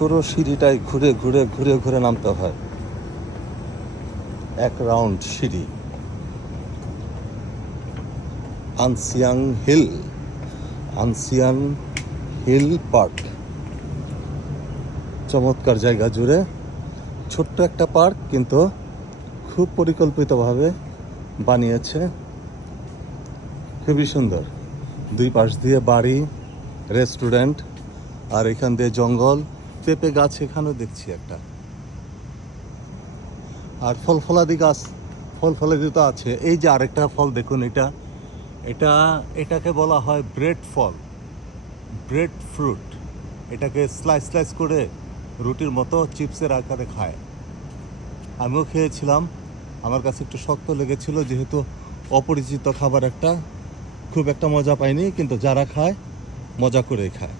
পুরো সিঁড়িটাই ঘুরে ঘুরে ঘুরে ঘুরে নামতে হয়, এক রাউন্ড সিঁড়ি। আনসিয়াং হিল পার্ক, চমৎকার জায়গা জুড়ে, ছোট্ট একটা পার্ক কিন্তু খুব পরিকল্পিতভাবে বানিয়েছে, খুবই সুন্দর। দুই পাশ দিয়ে বাড়ি, রেস্টুরেন্ট, আর এখান দিয়ে জঙ্গল, পেঁপে গাছ এখানেও দেখছি একটা, আর ফলাদি গাছ, ফলাদি তো আছে। এই যে আরেকটা ফল দেখুন, এটাকে বলা হয় ব্রেড ফ্রুট। এটাকে স্লাইস করে রুটির মতো চিপসের আকারে খায়। আমিও খেয়েছিলাম, আমার কাছে একটু শক্ত লেগেছিল, যেহেতু অপরিচিত খাবার একটা, খুব একটা মজা পাইনি, কিন্তু যারা খায় মজা করেই খায়।